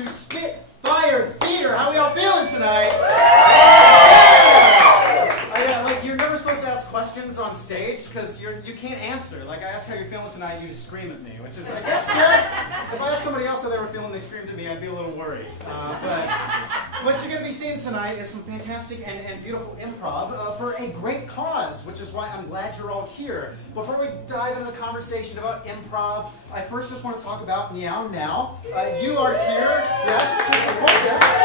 to Spitfire Theater. How are we all feeling tonight? Like, you're never supposed to ask questions on stage because you can't answer. Like, I ask how you're feeling tonight, you just scream at me, which is, I guess, good. If I asked somebody else how they were feeling, they screamed at me, I'd be a little worried. But what you're going to be seeing tonight is some fantastic and beautiful improv for a great cause, which is why I'm glad you're all here. Before we dive into the conversation about improv, I first just want to talk about Meow Now. You are here, yes, to support that.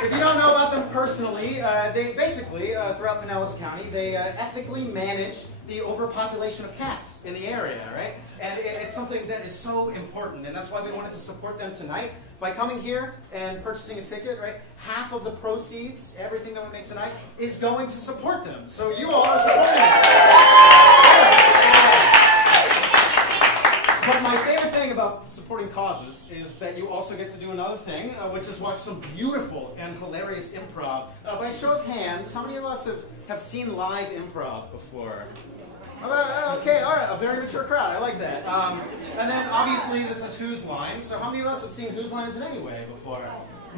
If you don't know about them personally, they basically, throughout Pinellas County, they ethically manage the overpopulation of cats in the area, right? And it's something that is so important, and that's why we wanted to support them tonight. By coming here and purchasing a ticket, right, half of the proceeds, everything that we make tonight, is going to support them. So you all are supporting them. But my favorite thing about supporting causes is that you also get to do another thing, which is watch some beautiful and hilarious improv. By show of hands, how many of us have seen live improv before? Okay, all right, a very mature crowd. I like that. And then, obviously, this is Whose Line. So how many of us have seen Whose Line Is It Anyway before?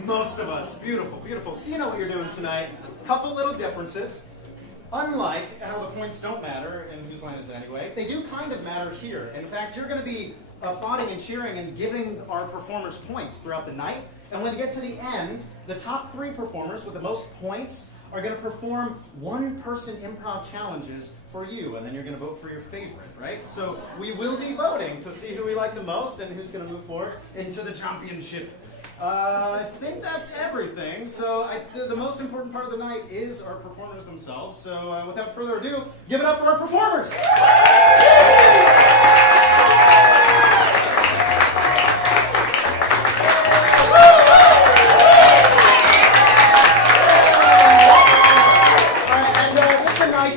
Most of us. Beautiful, beautiful. So you know what you're doing tonight. Couple little differences. Unlike how the points don't matter in Whose Line Is It Anyway, they do kind of matter here. In fact, you're going to be applauding and cheering and giving our performers points throughout the night. And when you get to the end, the top 3 performers with the most points are going to perform one-person improv challenges for you, and then you're going to vote for your favorite, right? So we will be voting to see who we like the most and who's going to move forward into the championship. I think that's everything. So the most important part of the night is our performers themselves. So without further ado, give it up for our performers!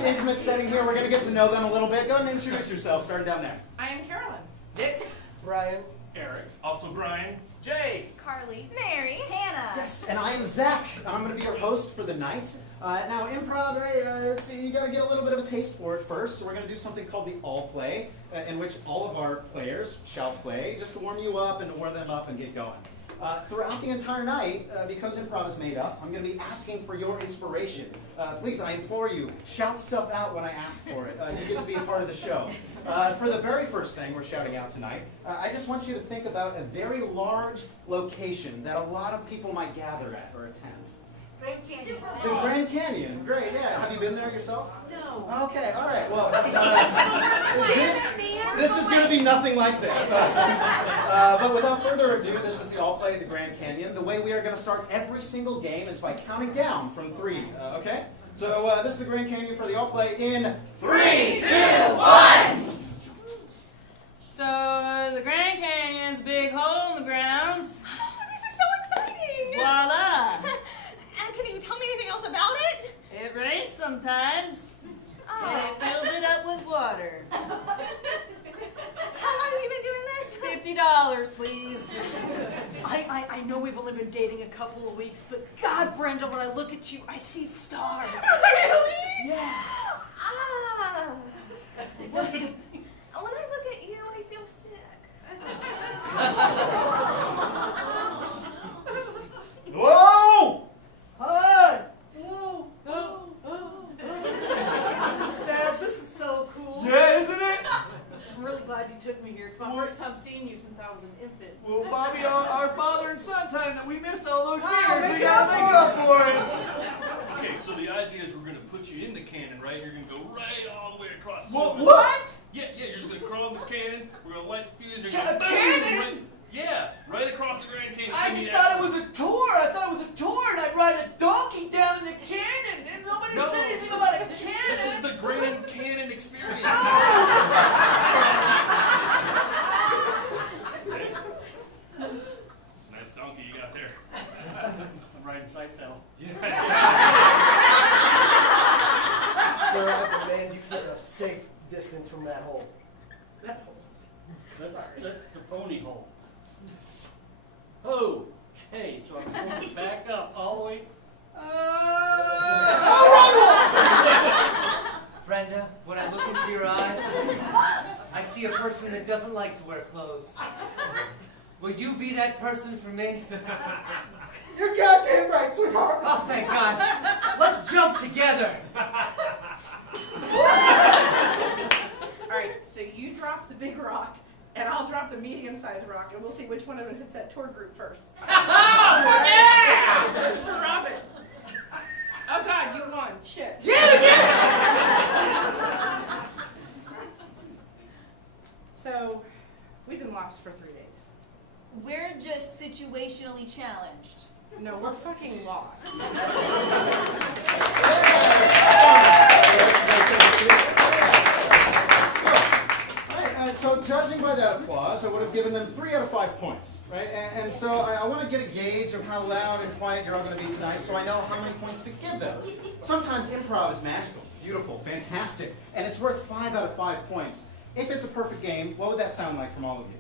Intimate setting here. We're going to get to know them a little bit. Go ahead and introduce yourself, starting down there. I am Carolyn. Nick. Brian. Eric. Also Brian. Jay. Carly. Mary. Hannah. Yes, and I am Zach. I'm going to be your host for the night. Now, improv, right, so you got to get a little bit of a taste for it first. So we're going to do something called the all play, in which all of our players shall play, just to warm you up and to warm them up and get going. Throughout the entire night, because improv is made up, I'm going to be asking for your inspiration. Please, I implore you, shout stuff out when I ask for it. You get to be a part of the show. For the very first thing we're shouting out tonight, I just want you to think about a very large location that a lot of people might gather at or attend. Grand Canyon. The Grand Canyon, great, yeah. Have you been there yourself? No. Okay, all right. Well, this is going to be nothing like this. But without further ado, this is the all play at the Grand Canyon. The way we are going to start every single game is by counting down from 3. Okay? So this is the Grand Canyon for the all play in 3, 2, 1. So the Grand Canyon's a big hole in the ground. Oh, this is so exciting! Voila! Can you tell me anything else about it? It rains sometimes. Oh. And it fills it up with water. How long have you been doing this? $50, please. I know we've only been dating a couple of weeks, but God, Brenda, when I look at you, I see stars. Really? Yeah. Ah. When I look at you, I feel sick. Whoa! Hi! Whoa! Dad, this is so cool. Yeah, isn't it? I'm really glad you took me here. It's my first time seeing you since I was an infant. Well, Bobby, our father and son time that we missed all those years. Oh, We gotta make up for it. Okay, so the idea is we're gonna put you in the cannon, right? You're gonna go right all the way across the What? summit. What? Yeah, you're just gonna crawl in the cannon. We're gonna light the fuse. You're A gonna boom, cannon? right, yeah, right across the Grand Canyon. I just thought it was a tour. I thought it was a tour, and I'd ride a donkey down in the canyon. And nobody said anything about a cannon. This is the Grand Canyon experience. Okay. It's a nice donkey you got there. I'm riding sight tail. Yeah. Sir, I demand you keep a safe distance from that hole. That hole? That's the pony hole. Okay, so I'm supposed to back up all the way. Brenda, when I look into your eyes, I see a person person that doesn't like to wear clothes. Will you be that person for me? You're goddamn right, sweetheart. Oh, thank God. Let's jump together. All right, so you drop the big rock, and I'll drop the medium-sized rock, and we'll see which one of us hits that tour group first. Oh, yeah! Drop it. Oh, God, you won. Shit. Yeah, we did! So, we've been lost for 3 days. We're just situationally challenged. No, we're fucking lost. So judging by that applause, I would have given them 3 out of 5 points, right? And so I want to get a gauge of how loud and quiet you're all going to be tonight so I know how many points to give them. Sometimes improv is magical, beautiful, fantastic, and it's worth 5 out of 5 points. If it's a perfect game, what would that sound like from all of you?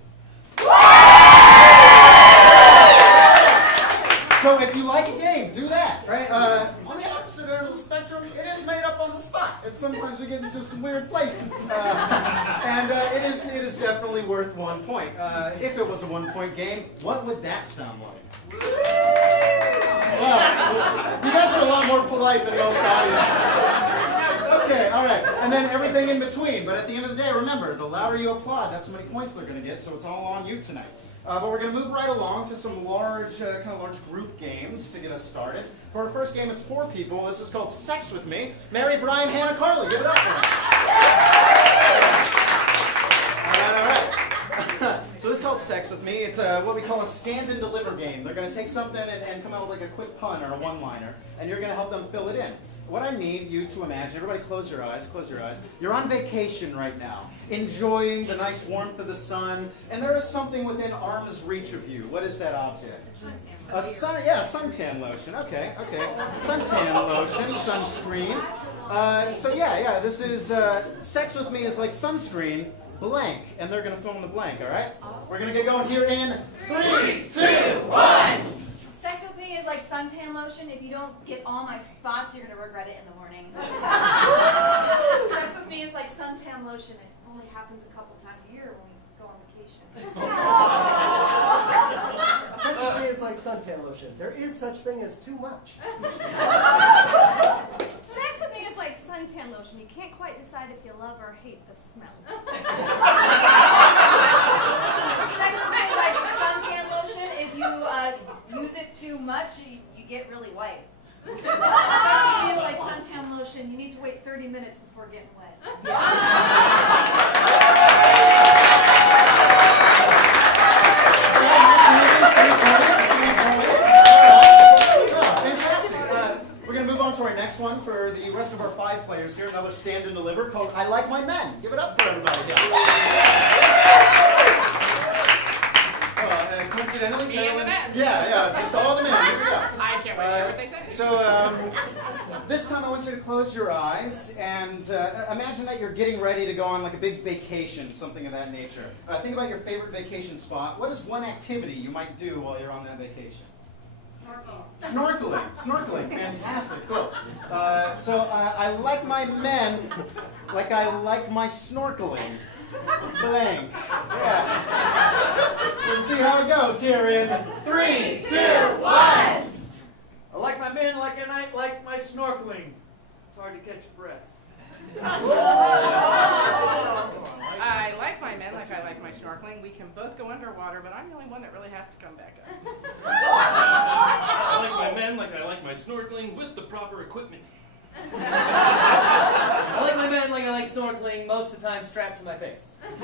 So if you like a game, do that, right? On the opposite end of the spectrum, it is made up on the spot. And sometimes we get into some weird places. And it is definitely worth 1 point. If it was a 1-point game, what would that sound like? Well, you guys are a lot more polite than most audiences. Okay, all right. And then everything in between. But at the end of the day, remember, the louder you applaud, that's how many points they're going to get. So it's all on you tonight. But we're going to move right along to some large group games to get us started. For our first game, it's 4 people. This is called Sex With Me. Mary, Brian, Hannah, Carly. Give it up for them. All right. So this is called Sex With Me. It's what we call a stand and deliver game. They're going to take something and come out with like a quick pun or a one-liner, and you're going to help them fill it in. What I need you to imagine, everybody close your eyes, close your eyes. You're on vacation right now, enjoying the nice warmth of the sun, and there is something within arm's reach of you. What is that object? A suntan lotion. Okay. Suntan lotion, sunscreen. This is, Sex With Me is like sunscreen, blank, and they're going to fill in the blank, all right? We're going to get going here in 3, 2, 1. Sex With Me is like suntan lotion. If you don't get all my spots, you're going to regret it in the morning. Sex With Me is like suntan lotion. It only happens a couple times a year when we go on vacation. Sex With Me is like suntan lotion. There is such thing as too much. Sex With Me is like suntan lotion. You can't quite decide if you love or hate the smell. Sex With Me is like suntan lotion. If you use it too much, you get really white. Sex With Me is like suntan lotion. You need to wait 30 minutes before getting wet. Fantastic. We're going to move on to our next one for the rest of our 5 players here. Another stand and deliver called I Like My Men. Give it up for everybody. Coincidentally, Carolyn, just all the men. Here we go. I can't wait to hear what they say. So this time I want you to close your eyes and imagine that you're getting ready to go on like a big vacation, something of that nature. Think about your favorite vacation spot. What is one activity you might do while you're on that vacation? Snorkeling, fantastic, cool. I like my men like I like my snorkeling. Blank. Yeah. Let's see how it goes here in 3, 2, 1. I like my men like I like my snorkeling. It's hard to catch your breath. I like my men like I like my snorkeling. We can both go underwater, but I'm the only one that really has to come back up. I like my men like I like my snorkeling with the proper equipment. I like my men like I like snorkeling, most of the time strapped to my face. I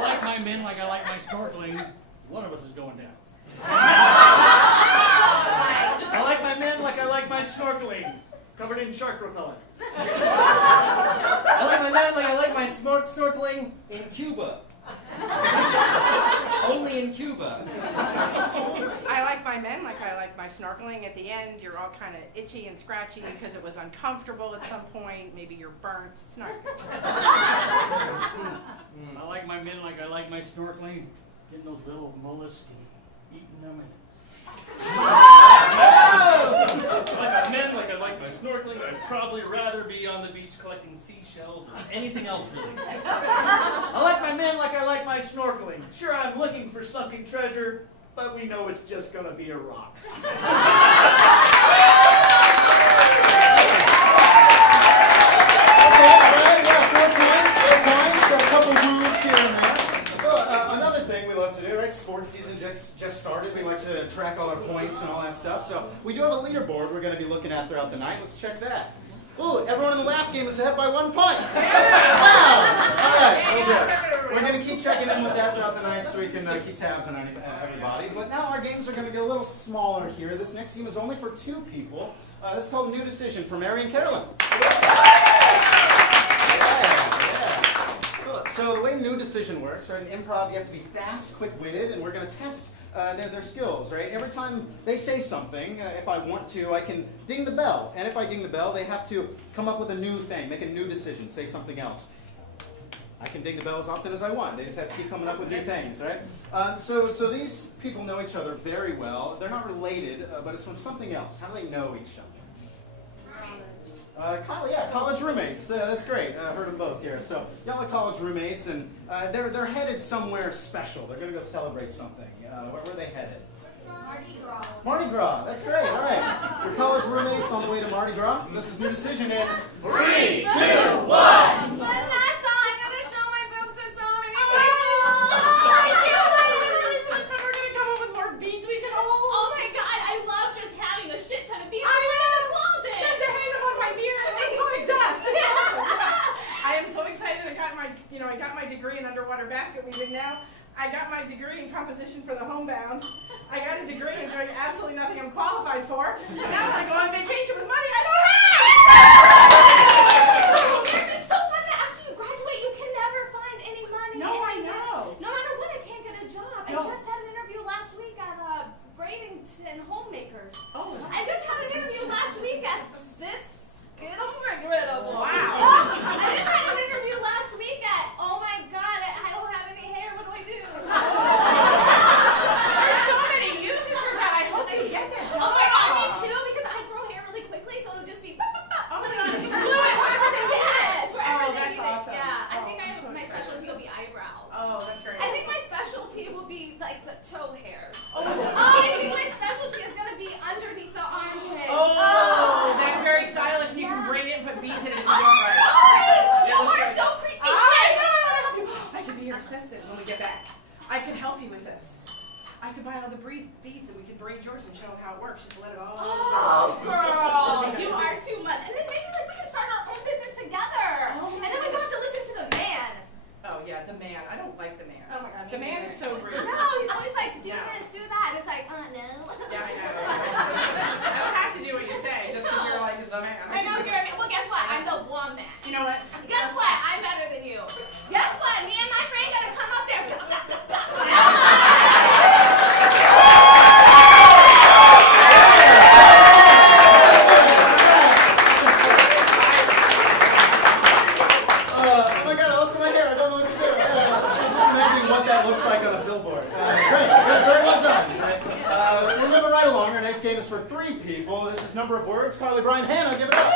like my men like I like my snorkeling. One of us is going down. I like my men like I like my snorkeling, covered in shark repellent. I like my men like I like my snorkeling in Cuba. Only in Cuba. I like my men like I like my snorkeling. At the end, you're all kind of itchy and scratchy because it was uncomfortable at some point. Maybe you're burnt. It's not good. I like my men like I like my snorkeling, getting those little mollusks and eating them. I like my men like I like my snorkeling. I'd probably rather be on the beach collecting seashells or anything else really. I like my men like I like my snorkeling. Sure, I'm looking for sunken treasure, but we know it's just gonna be a rock. Another thing we love to do, right? Sports season just started. We like to track all our points and all that stuff. So we do have a leaderboard we're going to be looking at throughout the night. Let's check that. Ooh, everyone in the last game is ahead by 1 point. Wow! All right, we're going to keep checking in with that throughout the night so we can keep tabs on everybody. But now our games are going to get a little smaller here. This next game is only for 2 people. This is called New Decision for Mary and Carolyn. So the way New Decision works, right, in improv you have to be fast, quick-witted, and we're going to test their skills, right? Every time they say something, if I want to, I can ding the bell. And if I ding the bell, they have to come up with a new thing, make a new decision, say something else. I can ding the bell as often as I want. They just have to keep coming up with new things, right? So these people know each other very well. They're not related, but it's from something else. How do they know each other? College roommates. That's great. I heard them both here. So y'all are college roommates, and they're headed somewhere special. They're going to go celebrate something. Where are they headed? Mardi Gras. Mardi Gras. That's great. All right. Your college roommates on the way to Mardi Gras. This is New Decision in 3, 2, 1. Vanessa, I'm gonna show my boobs to so many people. We're gonna come up with more beads we can hold. Oh my god, I love just having a shit ton of beads in the closet. Just to hang them on my mirror and they collect dust. It's awesome. I am so excited. I got my degree in underwater basket weaving now. I got my degree in composition for the homebound. I got a degree in doing absolutely nothing I'm qualified for. So now I'm going to go on vacation with money I don't have! It's so fun that after you graduate, you can never find any money. No, I know. No matter what, I can't get a job. I just had an interview last week at Bradenton Homemakers. Oh, wow. I just had an interview last week at Sitz. Get regrettable. Wow. I just had an interview last week at, oh my god, I don't have any hair. What do I do? There's so many uses for that. I hope you get that job. Oh my god, me too, because I grow hair really quickly, so it'll just be put it on wherever they need it. Yes, wherever they need it. Awesome. Yeah, I think so my excited. specialty will be eyebrows. Oh, that's great. I think my specialty will be like the toe hairs. Oh, I think my specialty is gonna be underneath the armpit. oh, that's very stylish. And you can braid it and put beads in it if you Oh don't my right. god! You are so creepy. I can be your assistant when we get back. I can help you with this. I could buy all the beads and we could braid yours and show them how it works. Just let it all Oh, girl, you are too much. And then maybe we can start our own business together. Oh, and then we don't have to listen to the man. Oh yeah, the man. I don't like the man. Oh my god. The man is so rude. No, he's always like, do this, do that. And it's like, no. Yeah, I know. I don't have to do what you say just because you're like the man. I know you're a man. Well, guess what? I'm the woman. You know what? Guess what? I'm better than you. Guess what? Me and my friend gotta come up there. Oh my god, I lost my hair. I don't know what to do. Just imagine what that looks like on a billboard. Great, very well done. We're moving right along. Our next game is for 3 people. This is Number of Words. Carly, Brian, Hannah, give it up.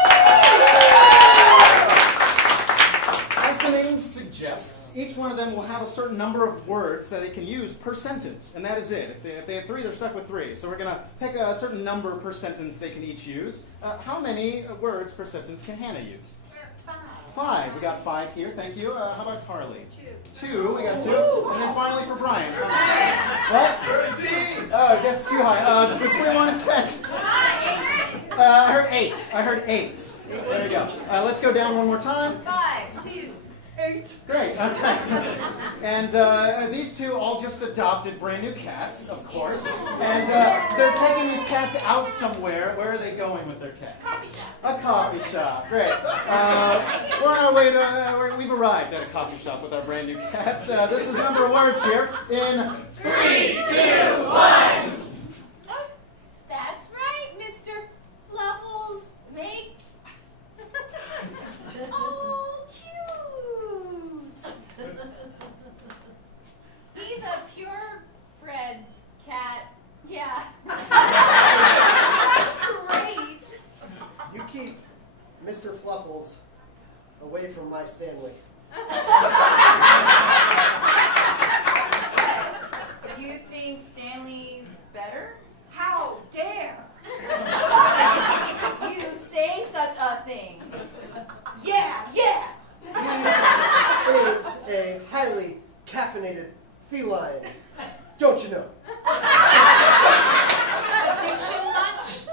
As the name suggests, each one of them will have a certain number of words that they can use per sentence, and that is it. If they have 3, they're stuck with 3. So we're going to pick a certain number per sentence they can each use. How many words per sentence can Hannah use? 5. We got 5 here. Thank you. How about Carly? 2. We got 2. And then finally for Brian. What? 13. Oh, that's too high. Between 1 and 10. I heard 8. I heard 8. There you go. Let's go down one more time. 5, 2, 8. Great. Okay. And these 2 all just adopted brand new cats, of course. And they're taking these cats out somewhere. Where are they going with their cats? coffee shop. A coffee shop. Great. We're on our way to. We've arrived at a coffee shop with our brand new cats. This is Number of Words here in 3, 2, 1. That's right, Mr. Fluffles. Make. Oh, cute. He's a purebred cat. Yeah. That's great. You keep Mr. Fluffles away from my Stanley. You think Stanley's better? How dare! You say such a thing. Yeah, yeah! He is a highly caffeinated feline. Don't you know? Addiction much?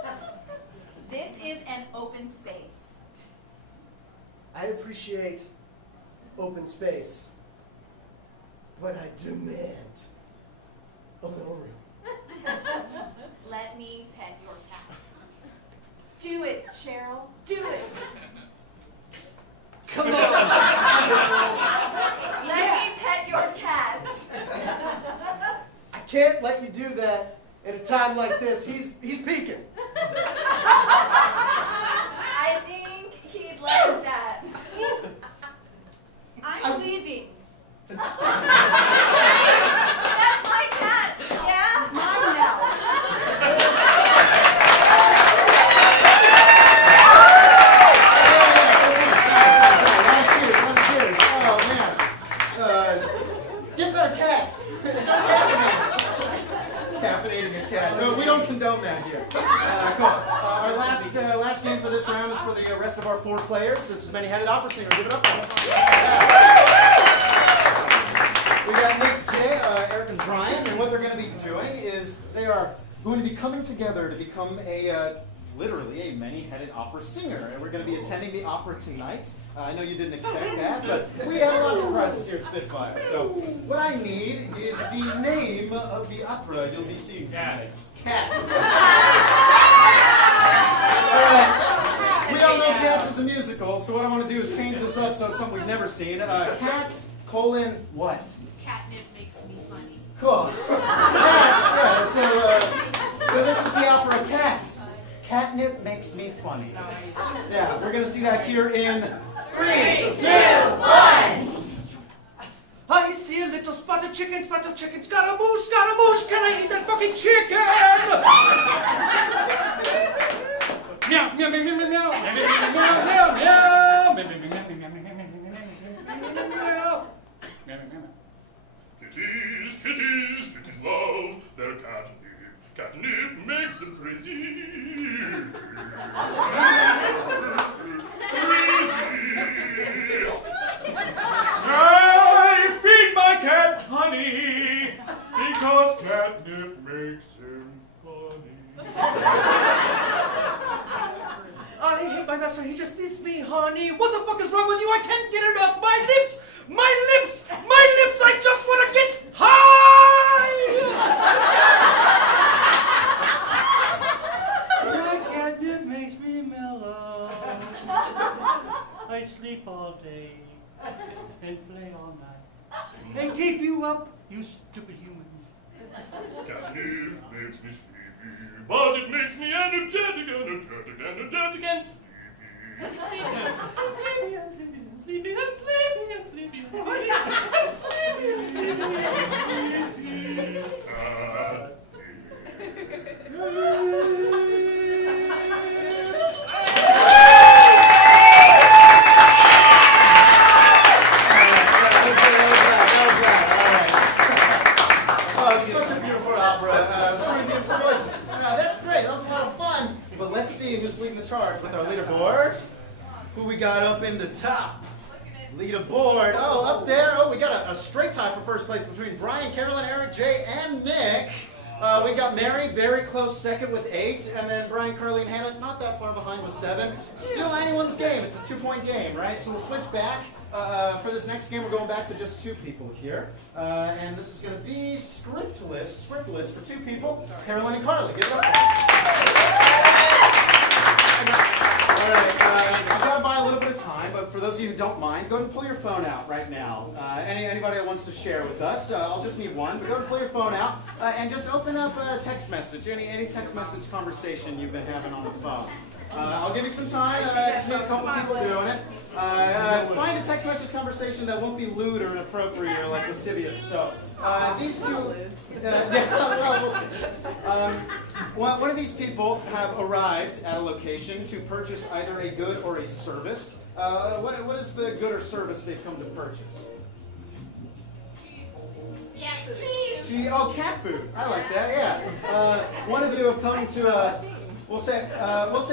This is an open space. I appreciate open space, but I demand a little room. Let me pet your cat. Do it, Cheryl. Do it. Come on, Cheryl. Let me pet your cat. I can't let you do that at a time like this. He's peeking. I think he'd like that. I'm leaving. That's my cat, yeah? Mine now. Cheers. Oh, man. Get better cats. Don't caffeinate. Caffeinating a cat. No, we don't condone that here. Cool. Our last game for this round is for the rest of our 4 players. This is Many-Headed Opera Singer. Give it up. We got Nick, Jay, Eric, and Brian, and what they're going to be doing is they are going to be coming together to become literally a many-headed opera singer, and we're going to be attending the opera tonight. I know you didn't expect that, but we have a lot of surprises here at Spitfire. So what I need is the name of the opera you'll be seeing tonight. Cats. We all know Cats is a musical, so what I want to do is change this up so it's something we've never seen. Cats, what? Catnip makes me funny. Cool. Cats, yeah. So this is the opera Cats. Catnip makes me funny. Yeah, we're going to see that here in 3, 2, 1. I see a little spot of chicken, Scaramouche, can I eat that fucking chicken? Meow, meow, meow, meow, meow, Kitties, kitties, kitties love their catnip. Catnip makes them crazy. I feed my cat honey because catnip makes him funny. I hate my master, he just beats me, honey. What the fuck is wrong with you? I can't get it off my lips! My lips! My lips! I just want to get high! Catnip makes me mellow. I sleep all day and play all night and keep you up, you stupid human. Catnip makes me sleepy, but it makes me energetic and sleepy. Sleepy and sleepy and sleepy and sleepy and sleepy and sleepy and sleepy and sleepy and sleepy. Such a beautiful opera. So many beautiful voices. That's great. That was a lot of fun. But let's see who's leading the charge with our leaderboard. Who we got up in the top? Leaderboard. Oh, up there. Oh, we got a straight tie for first place between Brian, Carolyn, Eric, Jay, and Nick. We got Mary, very close second with 8, and then Brian, Carly, and Hannah, not that far behind with 7. Still anyone's game. It's a 2-point game, right? So we'll switch back. For this next game, we're going back to just 2 people here. And this is going to be scriptless for 2 people, Carolyn and Carly. Give it up. All right, I've got to buy a little bit of time, but for those of you who don't mind, go ahead and pull your phone out right now. Anybody that wants to share with us, I'll just need one, but go ahead and pull your phone out and just open up a text message, any text message conversation you've been having on the phone. I'll give you some time, just need a couple people doing it. Find a text message conversation that won't be lewd or inappropriate or like lascivious, so These two, well, we'll see. One of these people have arrived at a location to purchase either a good or a service. What is the good or service they've come to purchase? Cheese. Oh, cat food. I like that. Yeah. One of you have come to we'll say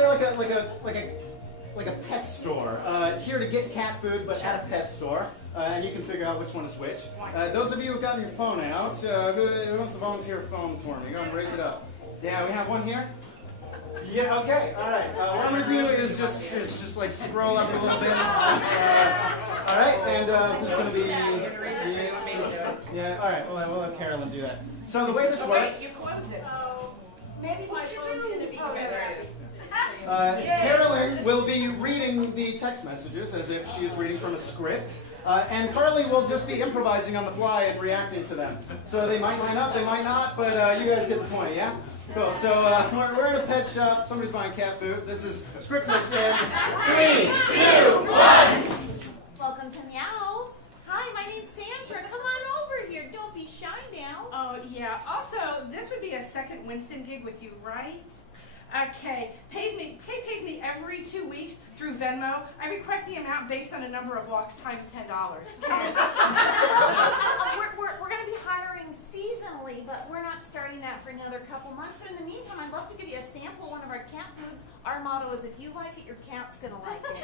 like a pet store. Here to get cat food, but at a pet store. And you can figure out which one is which. Those of you who've gotten your phone out, who wants to volunteer a phone for me? Go ahead and raise it up. Yeah, we have one here. Yeah, okay, all right. What I'm gonna do is just like scroll up a little bit. All right, and who's gonna be? Yeah, all right. We'll have Carolyn do that. So the way this works. You closed it. Maybe what you do. Oh, there it is. Carolyn will be reading the text messages as if she is reading from a script, and Carly will just be improvising on the fly and reacting to them. So they might line up, they might not, but you guys get the point, yeah? Cool. So we're in a pet shop. Somebody's buying cat food. This is scriptless in 3, 2, 1. Welcome to Meows. Hi, my name's Sandra. Come on over here. Don't be shy now. Oh, yeah. Also, this would be a second Winston gig with you, right? Okay. Kay pays me every 2 weeks through Venmo. I request the amount based on a number of walks times $10. Okay? We're going to be hiring seasonally, but we're not starting that for another couple months. But in the meantime, I'd love to give you a sample of one of our cat foods. Our motto is, if you like it, your cat's going to like it.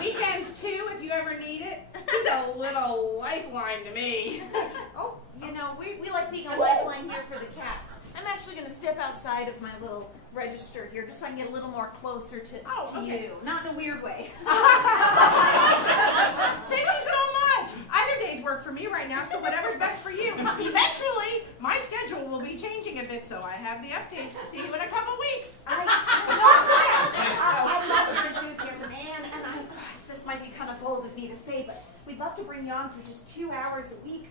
Weekends, too, if you ever need it. He's a little lifeline to me. Oh, you know, we like being a lifeline here for the cats. I'm actually going to step outside of my little register here just so I can get a little more closer to you. Not in a weird way. Thank you so much. Either days work for me right now, so whatever's best for you. Eventually, my schedule will be changing a bit, so I have the updates. See you in a couple weeks. I love your enthusiasm, and this might be kind of bold of me to say, but we'd love to bring you on for just 2 hours a week.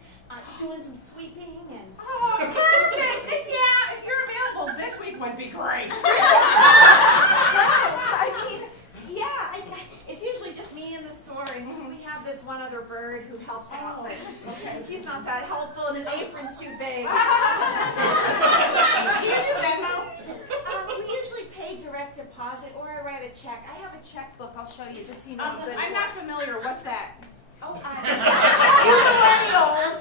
Doing some sweeping and... Oh, perfect! And yeah, if you're available this week would be great. It's usually just me in the store, and we have this one other bird who helps out, but he's not that helpful, and his apron's too big. Do you do Venmo? We usually pay direct deposit, or I write a check. I have a checkbook I'll show you, just so you know I'm good. I'm not familiar. What's that? Oh, you millennials.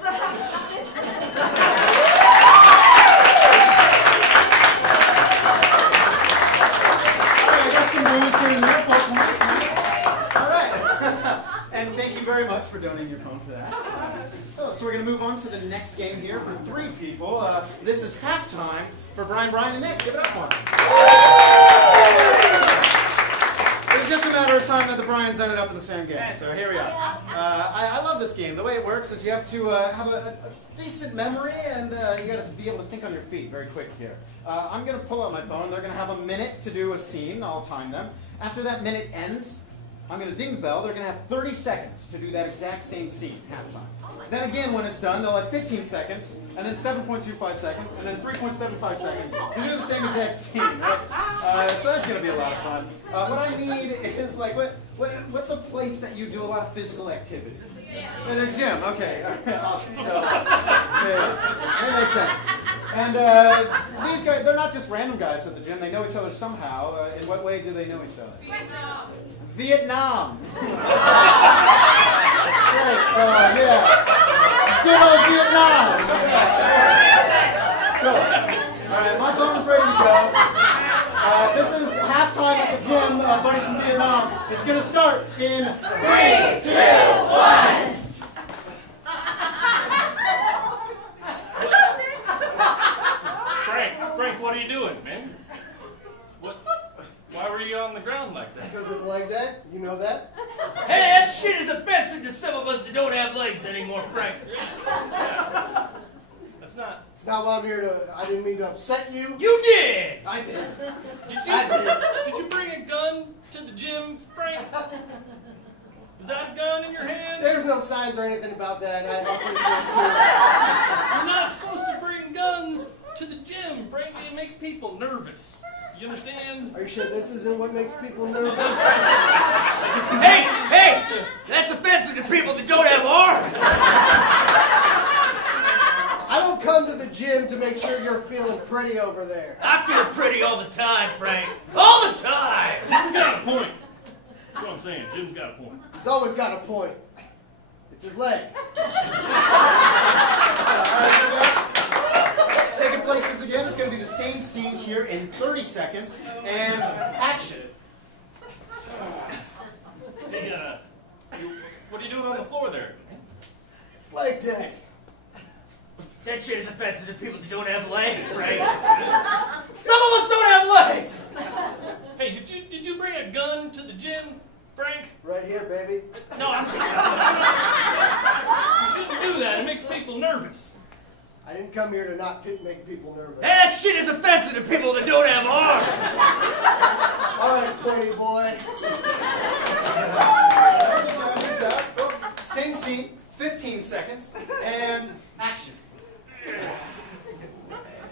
I got some news here in your points. All right. And thank you very much for donating your phone for that. So we're going to move on to the next game here for 3 people. This is halftime for Brian, and Nick. Give it up for them. It's just a matter of time that the Bryans ended up in the same game. So here we are. I love this game. The way it works is you have to have a decent memory, and you got to be able to think on your feet very quick here. I'm going to pull out my phone. They're going to have a minute to do a scene. I'll time them. After that minute ends, I'm going to ding the bell. They're going to have 30 seconds to do that exact same scene, halftime. Then again, when it's done, they'll have 15 seconds, and then 7.25 seconds, and then 3.75 seconds to do the same exact scene. Right? So that's going to be a lot of fun. What I need is, like, what's a place that you do a lot of physical activity? In the gym. Okay. Awesome. So, that makes sense. And these guys, they're not just random guys at the gym. They know each other somehow. In what way do they know each other? Vietnam. Right. Yeah. Good old Vietnam. Yeah. Cool. All right. My phone is ready to go. This is halftime at the gym. Buddies from Vietnam. It's going to start in 3, 2, 1. Frank, what are you doing, man? Why were you on the ground like that? Because his leg dead. You know that? Hey, that shit is offensive to some of us that don't have legs anymore, Frank. That's not. It's not why I'm here to. I didn't mean to upset you. You did. I did. Did you bring a gun to the gym, Frank? Is that a gun in your hand? There's no signs or anything about that. I'm pretty sure You're not supposed to bring guns to the gym, frankly. It makes people nervous. You understand? Are you sure this isn't what makes people nervous? Hey! That's offensive to people that don't have arms! gym to make sure you're feeling pretty over there. I feel pretty all the time, Frank. All the time! Jim's got a point. That's what I'm saying. Jim's got a point. He's always got a point. It's his leg. Taking places again, it's going to be the same scene here in 30 seconds. And action. Hey, what are you doing on the floor there? It's leg day. That shit is offensive to people that don't have legs, Frank. Some of us don't have legs! Hey, did you bring a gun to the gym, Frank? Right here, baby. No, you shouldn't do that. It makes people nervous. I didn't come here to not make people nervous. That shit is offensive to people that don't have arms! All right, pointy boy. Good job. Oh, same scene, 15 seconds, and action.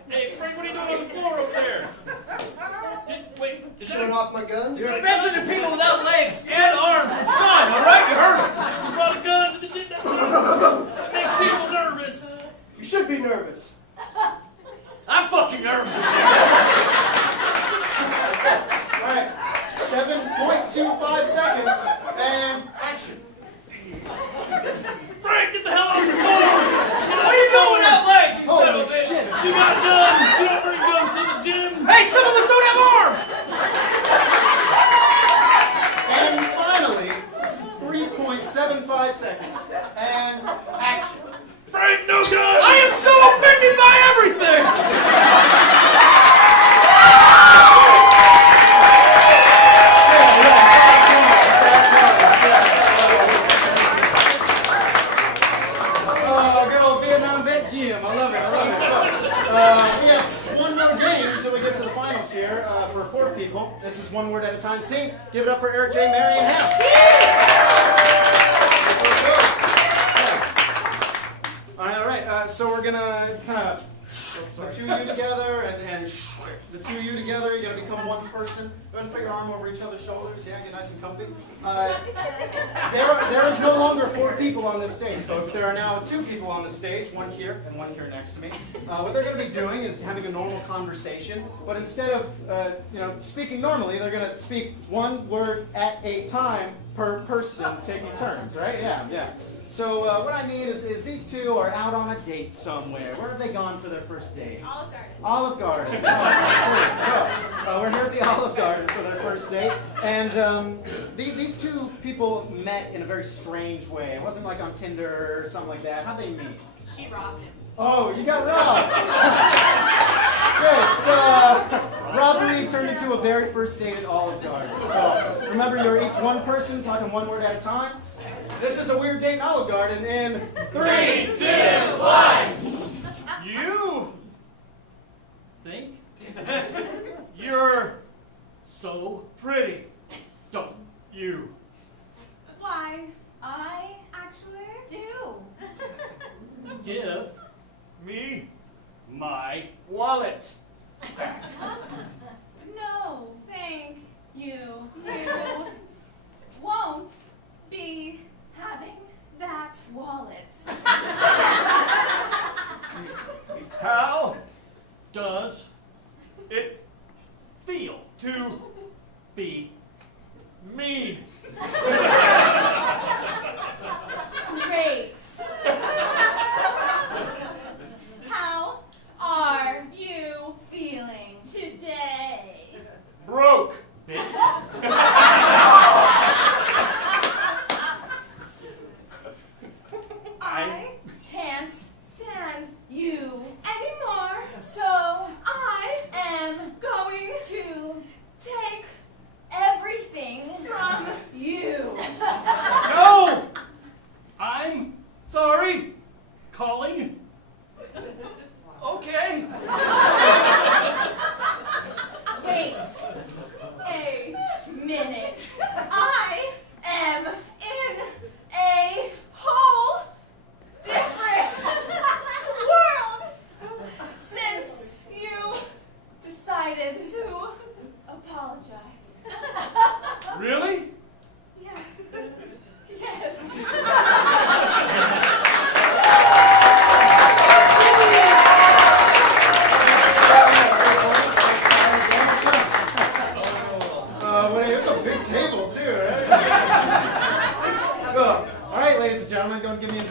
Hey, Frank, what are you doing on the floor up there? Wait, is that Showing off my guns? You're offensive to people without legs and arms. It's time, all right? You heard it. You brought a gun to the gym. That makes people nervous. You should be nervous. I'm fucking nervous. All right, 7.25 seconds, and action. Frank, get the hell out of the floor! What are you doing without legs, you son of a bitch? shit. You got guns! You don't bring guns to the gym! Hey, some of us don't have arms! And finally, 3.75 seconds, and action. Frank, no guns! I am so offended by everything! Oh, good old Vietnam vet gym. I love it. We have one more game until we get to the finals here for 4 people. This is one word at a time. Scene. Give it up for Eric J, Mary, and Hal. All right. So we're gonna kind of put 2 of you together, and the 2 of you together. You're gonna become one person. Go ahead and put your arm over each other's shoulders. Yeah, get nice and comfy. There is no longer 4 people on this stage, folks. There are now 2 people on the stage, one here and one here next to me. What they're going to be doing is having a normal conversation, but instead of speaking normally, they're going to speak one word at a time per person, taking turns, right? Yeah. So what I mean is these 2 are out on a date somewhere. Where have they gone for their first date? Olive Garden. Oh, we're here at the Olive Garden for their first date. And these 2 people met in a very strange way. It wasn't like on Tinder or something like that. How'd they meet? She robbed him. Oh, you got robbed. Good. Robbery turned into a very first date at Olive Garden. Oh, remember, you're each one person talking one word at a time. This is a weird date in Olive Garden in 3, 2, 1. You think you're so pretty, don't you? Why, I actually do. Give me my wallet. No, thank you. You won't be having that wallet. How does it feel to be mean? Great. How are you feeling today? Broke, bitch. I can't stand you anymore, so I am going to take everything from you. No! I'm sorry. Calling? Okay. Wait a minute. I am in a whole different world since you decided to apologize. Really? Yes. Yes.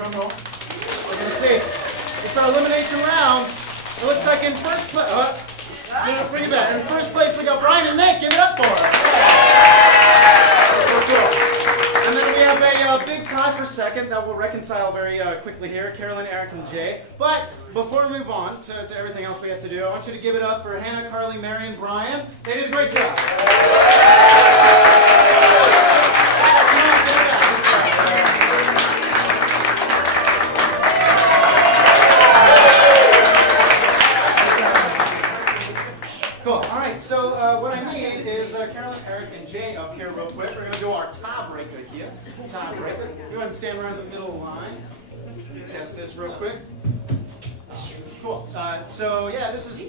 drum roll. We're going to see. It's our elimination round. It looks like in first place. Bring it back. In first place, we got Brian and Nick. Give it up for us. And then we have a big tie for second that we'll reconcile very quickly here. Carolyn, Eric, and Jay. But before we move on to everything else we have to do, I want you to give it up for Hannah, Carly, Mary, and Brian. They did a great job. So what I need is Carolyn, Eric, and Jay up here real quick. We're going to do our tiebreaker here. Tiebreaker. Go ahead and stand right in the middle line. Test this real quick. Cool. So yeah, this is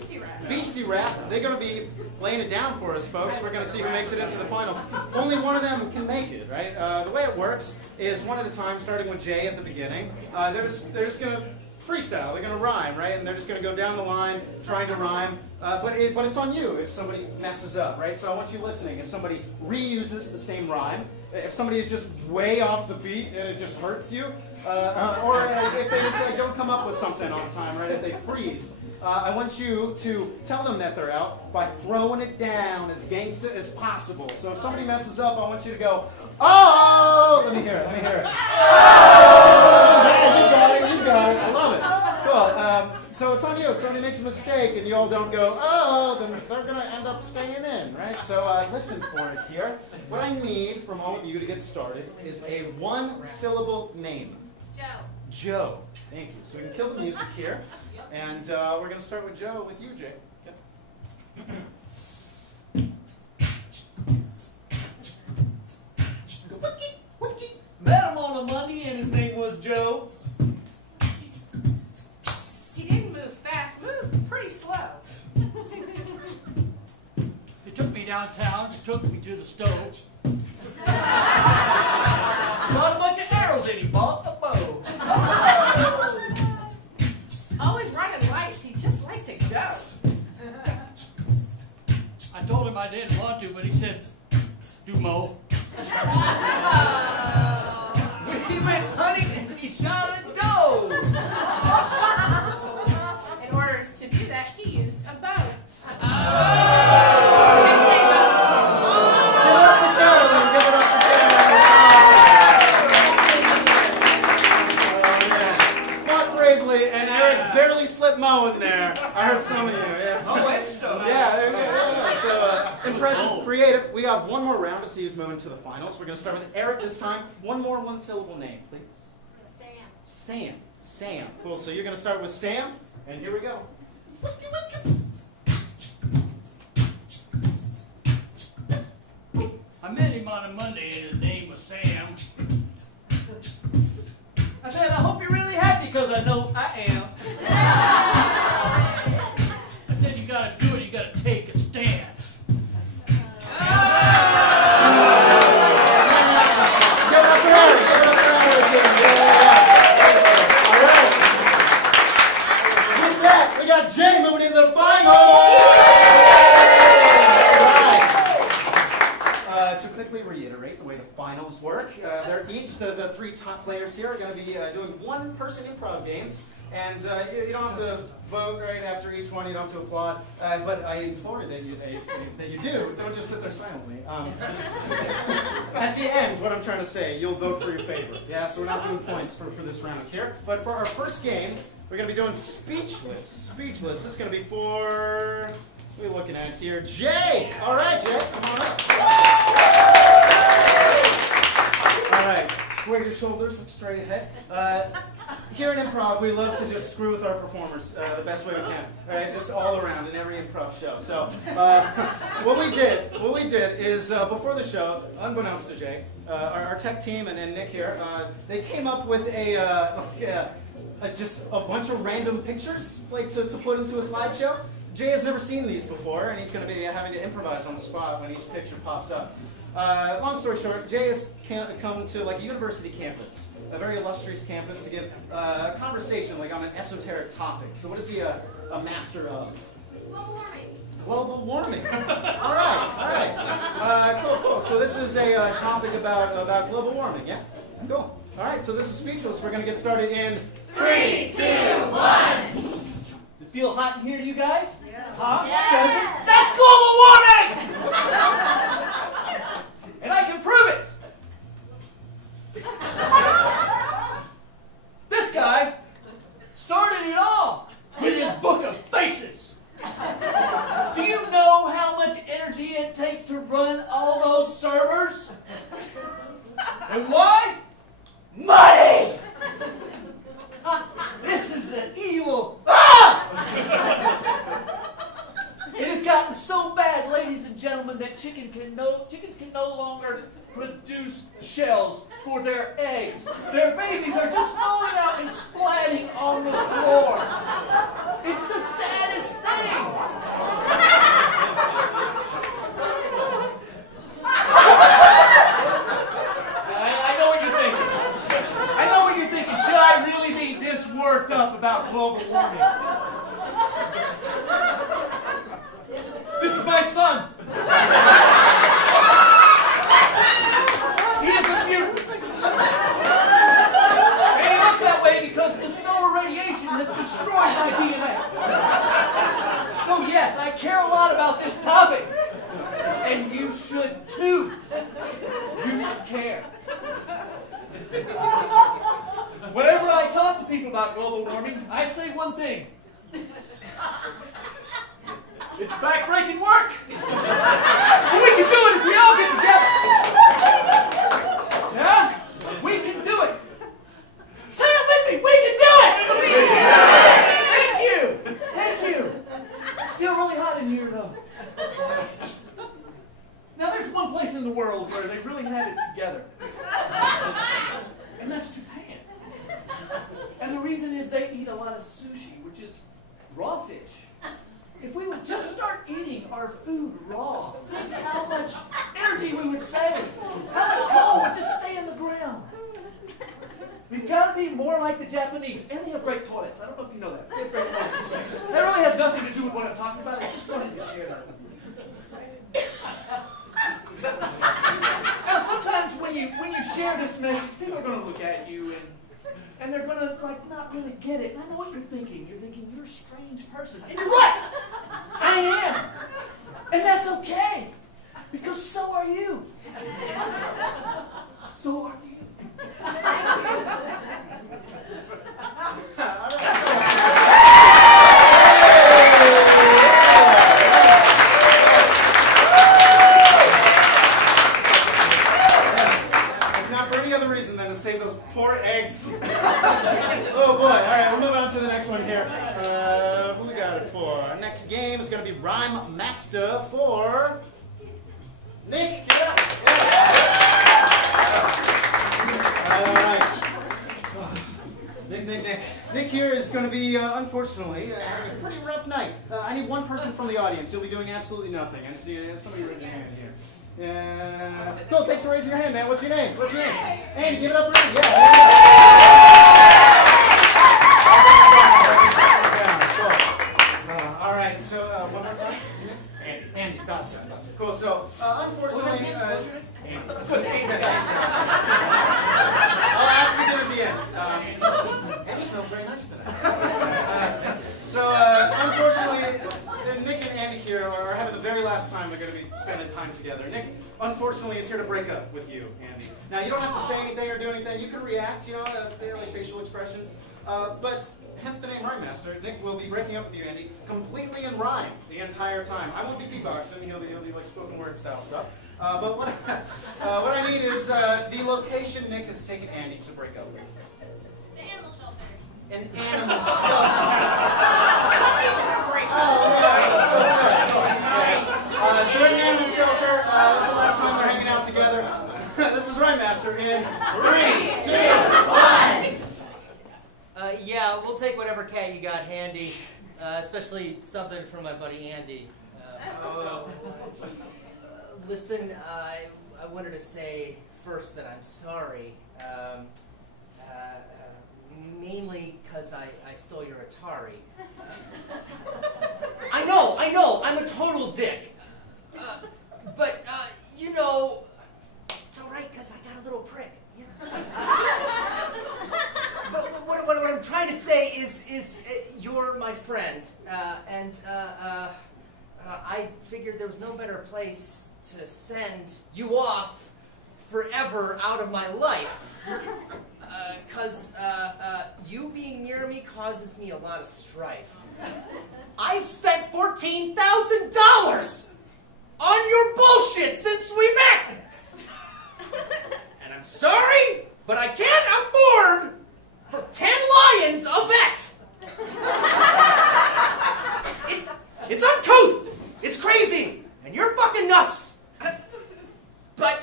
Beastie Rap. They're going to be laying it down for us, folks. We're going to see who makes it into the finals. Only one of them can make it, right? The way it works is one at a time, starting with Jay at the beginning. They're just going to freestyle. They're going to rhyme, right? And they're just going to go down the line trying to rhyme. But it's on you if somebody messes up, right? So I want you listening. If somebody reuses the same rhyme, if somebody is just way off the beat and it just hurts you, or if they just don't come up with something on time, right? If they freeze, I want you to tell them that they're out by throwing it down as gangsta as possible. So if somebody messes up, I want you to go, oh! Let me hear it. Let me hear it. Oh! Yeah, you got it. I love it. Cool. So it's on you. If somebody makes a mistake and you all don't go, oh, then they're going to end up staying in, right? So listen for it here. What I need from all of you to get started is a one-syllable name. Joe. Joe. Thank you. So we can kill the music here. And we're going to start with Joe, with you, Jay. Met him on a Monday and his name was Joe. He didn't move fast, moved pretty slow. He took me downtown, took me to the stove. Got a bunch of arrows and he bought the bow. Always running lights, he just liked to go. I told him I didn't want to, but he said, do mo. We went hunting and he shot a doe. In order to do that, he used a bow. And Eric barely slipped Mo in there. I heard some of you. Yeah. Oh, it's stuff. Yeah, there we go. Yeah. So impressive, creative. We got one more round to see who's moving to the finals. We're going to start with Eric this time. One more one-syllable name, please. Sam. Sam. Cool. So you're going to start with Sam, and here we go. I met him on a Monday and his name was Sam. I said, I hope you're really happy because I know I am. I said, you gotta do it, you gotta take a stance. With that, we got Jay moving into the final. To quickly reiterate the way the finals work, they're each, the three top players here are going to be doing one-person improv games, and you don't have to vote right after each one, you don't have to applaud, but I implore that you do, don't just sit there silently. At the end, what I'm trying to say, you'll vote for your favorite, yeah, so we're not doing points for this round here, but for our first game, we're going to be doing Speechless. Speechless, this is going to be for... What are we looking at here? Jay! All right, Jay, come on up. All right, square your shoulders, look straight ahead. Here in Improv, we love to just screw with our performers the best way we can. All right, just all around in every improv show. So what we did is before the show, unbeknownst to Jay, our tech team and Nick here, they came up with just a bunch of random pictures like to put into a slideshow. Jay has never seen these before, and he's going to be having to improvise on the spot when each picture pops up. Long story short, Jay has come to like a university campus, a very illustrious campus, to give a conversation like on an esoteric topic. So what is he a master of? Global warming. Global warming. All right. Cool. So this is a topic about global warming. Yeah. Cool. All right, so this is Speechless. We're going to get started in 3, 2, 1. Does it feel hot in here to you guys? Yeah. Huh? Yes. Does it? That's global warming! And I can prove it. This guy started it all with his book of faces. Do you know how much energy it takes to run all those servers? And why? Money! This is an evil. Ah! It has gotten so bad, ladies and gentlemen, that chickens can no longer produce shells for their eggs. Their babies are just falling out and splatting on the floor. It's the saddest thing. I know what you're thinking. I know what you're thinking. Should I really be this worked up about global warming? This is my son. He is a mutant. And he looks that way because the solar radiation has destroyed my DNA. So yes, I care a lot about this topic. And you should too. You should care. Whenever I talk to people about global warming, I say one thing. It's backbreaking work. And we can do it if we all get together. Yeah? We can do it. Say it with me. We can do it. Thank you. Thank you. It's still really hot in here, though. Now, there's one place in the world where they really have it together. And that's Japan. And the reason is they eat a lot of sushi, which is raw fish. If we would just start eating our food raw, think how much energy we would save. How much coal would just stay in the ground. We've got to be more like the Japanese. And they have great toilets. I don't know if you know that. They have great toilets. That really has nothing to do with what I'm talking about. I just wanted to share that with you. Now, sometimes when you share this message, people are going to look at you and they're going to not really get it. And I know what you're thinking. You're thinking you're a strange person. And you're right. I am. And that's okay. Because so are you. So are you. Save those poor eggs. Oh boy. All right, we'll move on to the next one here. Who we got it for? Our next game is going to be Rhyme Master for Nick. Get up. Yeah. All right. Nick here is going to be, unfortunately, having a pretty rough night. I need one person from the audience. You'll be doing absolutely nothing. I see somebody raise their hand here. Cool, thanks for raising your hand, man. What's your name? What's your name? Andy, give it up for me. Yeah. Cool. All right, so one more time. Andy, thought so. Cool, so unfortunately, I'll ask you again at the end. Andy smells very nice today. Unfortunately, Nick and Andy here are having the very last time they're going to be spending time together. Nick, unfortunately, is here to break up with you, Andy. Now, you don't have to say anything or do anything. You can react, like facial expressions. But hence the name Rhyme Master. Nick will be breaking up with you, Andy, completely in rhyme the entire time. I won't be beatboxing. He'll be like spoken word style stuff. But what I need is the location Nick has taken Andy to break up with. The animal shelter. An animal shelter. So sad. So we're in an animal shelter. This is the last time they're hanging out together. This is Rhyme Master in 3, 2, 1. Yeah, we'll take whatever cat you got handy, especially something from my buddy Andy. Listen, I wanted to say first that I'm sorry. Mainly because I stole your Atari. I know, I'm a total dick. But, it's alright because I got a little prick. you're my friend, and I figured there was no better place to send you off forever out of my life. Because you being near me causes me a lot of strife. I've spent $14,000 on your bullshit since we met! And I'm sorry, but I can't afford for 10 lions a vet! It's uncouth! It's crazy! And you're fucking nuts! But,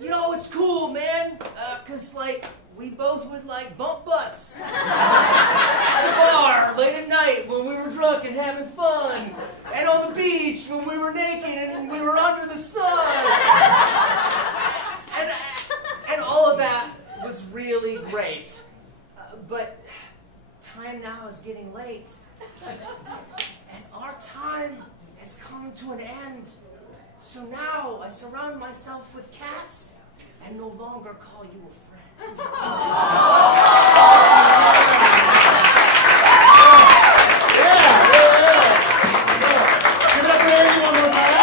you know, it's cool, man. Cause, like, we both would, like, bump butts. At the bar, late at night, when we were drunk and having fun. And on the beach, when we were naked and we were under the sun. And all of that was really great. But time now is getting late. And our time has come to an end. So now I surround myself with cats and no longer call you a friend. Give it up for Amy one more time.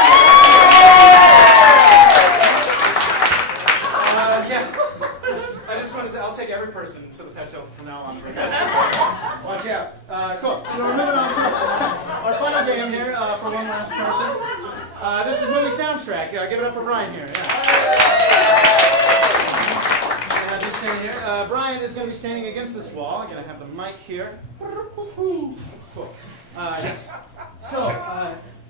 I'll take every person to the pet shelter from now on. Watch out. Cool. So we're moving on to our final game here for one last person. This is movie soundtrack. Give it up for Brian here. Yeah. Brian is going to be standing against this wall. I'm going to have the mic here. Cool. Yes. So,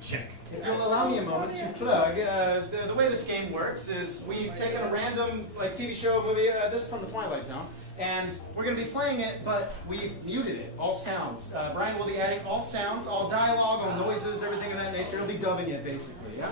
check. If you'll allow me a moment to plug, the way this game works is we've taken a random TV show, movie, this is from the Twilight Zone, and we're going to be playing it, but we've muted it, all sounds. Brian will be adding all sounds, all dialogue, all noises, everything of that nature. He'll be dubbing it, basically. Yeah?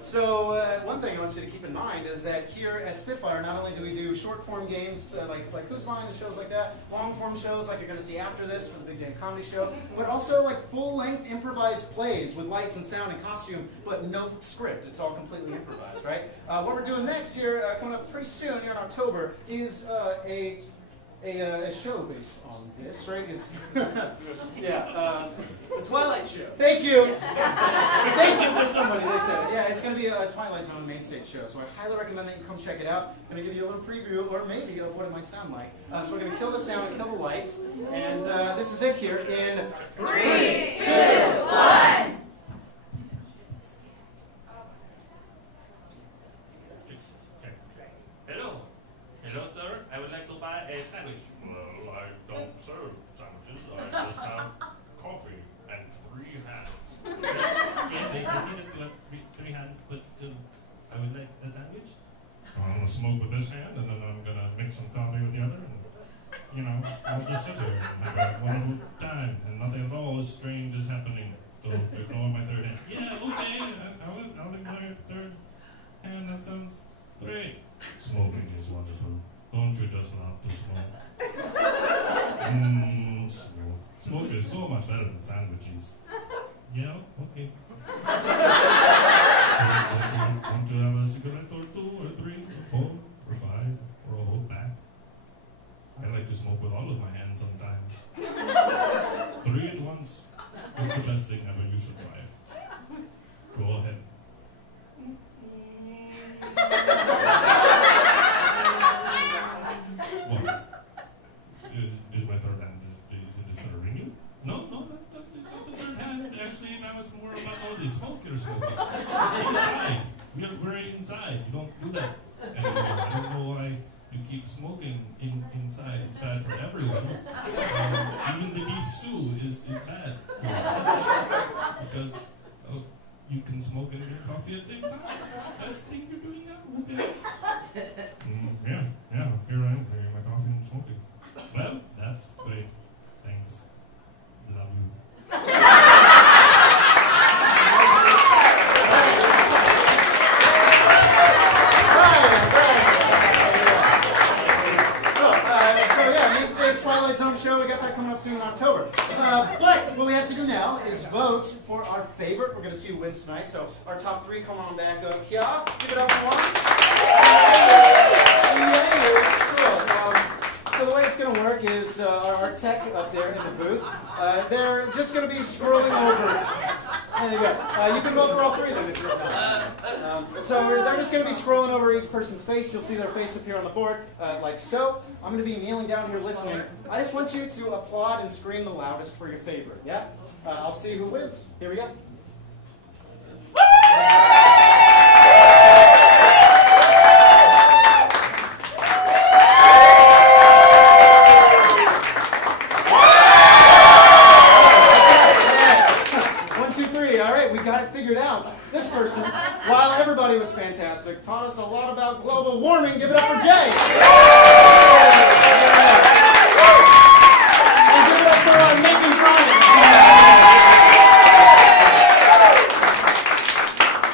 So one thing I want you to keep in mind is that here at Spitfire, not only do we do short-form games like Who's Line and shows like that, long-form shows like you're going to see after this for the Big Game Comedy Show, but also like full-length improvised plays with lights and sound and costume, but no script. It's all completely improvised, right? What we're doing next here, coming up pretty soon here in October, is a show based on this, right? It's The Twilight Show. Thank you. Thank you for somebody that said it. Yeah, it's going to be a Twilight Zone main stage show, so I highly recommend that you come check it out. I'm going to give you a little preview, or maybe, of what it might sound like. So we're going to kill the sound and kill the lights, and this is it here in 3, 2, 1. Hello, sir. I would like to buy a sandwich. Well, I don't serve sandwiches. I just have coffee and 3 hands. Yes, I see that you have three hands, but I would like a sandwich. I'm going to smoke with this hand, and then I'm going to mix some coffee with the other, and, you know, I'll just sit here and have a wonderful time, and nothing at all as strange is happening. So ignore my 3rd hand. Yeah, okay, I'll ignore your 3rd hand. That sounds great. Smoking is wonderful. Don't you just love to smoke? Smoke. Smoke is so much better than sandwiches. Yeah, okay. Don't you have a cigarette or 2 or 3 or 4 or 5 or a whole pack? I like to smoke with all of my hands sometimes. 3 at once. It's the best thing ever. You should try it. Go ahead. What? Is my 3rd hand, is it disturbing you? No, it's not the 3rd hand. Actually, now it's more about all the smoke you're smoking. Inside. We're inside. You don't do that anymore. I don't know why you keep smoking inside. It's bad for everyone. Even the beef stew is bad for you. Because you can smoke and drink coffee at the same time. That's the thing you're doing now? Okay. Yeah, here I am drinking my coffee and smoking. Well, that's great. Thanks. Love you. Twilight Zone show. We got that coming up soon in October. But what we have to do now is vote for our favorite. We're going to see who wins tonight. So our top 3, come on back up here. Give it up for one. Cool. So the way it's going to work is our tech up there in the booth, they're just going to be scrolling over. There you go. You can vote for all three of them if you're so they're just going to be scrolling over each person's face. You'll see their face appear on the board, like so. I'm going to be kneeling down here listening. I just want you to applaud and scream the loudest for your favorite. Yeah? I'll see who wins. Here we go. This person, while everybody was fantastic, taught us a lot about global warming. Give it up for Jay. And give it up for making Brian.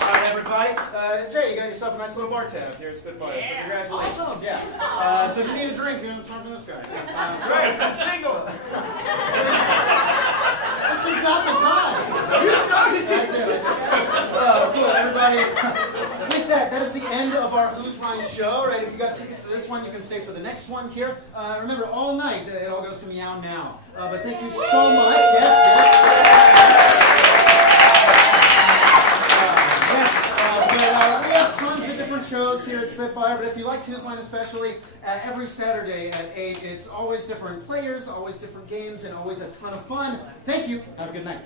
All right, everybody. Jay, you got yourself a nice little bar tab here at Spitfire. So congratulations. Awesome. Yeah. So if you need a drink, you know, talk to this guy. Great, I'm single. This is not the time. You started. That's it. Cool, everybody. With that is the end of our Who's Line show. Right? If you got tickets to this one, you can stay for the next one here. Remember, all night it all goes to Meow Now. But thank you so much. Yes. We have tons of different shows here at Spitfire, but if you liked Who's Line especially, every Saturday at 8, it's always different players, always different games, and always a ton of fun. Thank you. Have a good night.